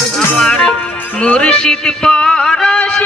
আমার মুর্শিদ পরশ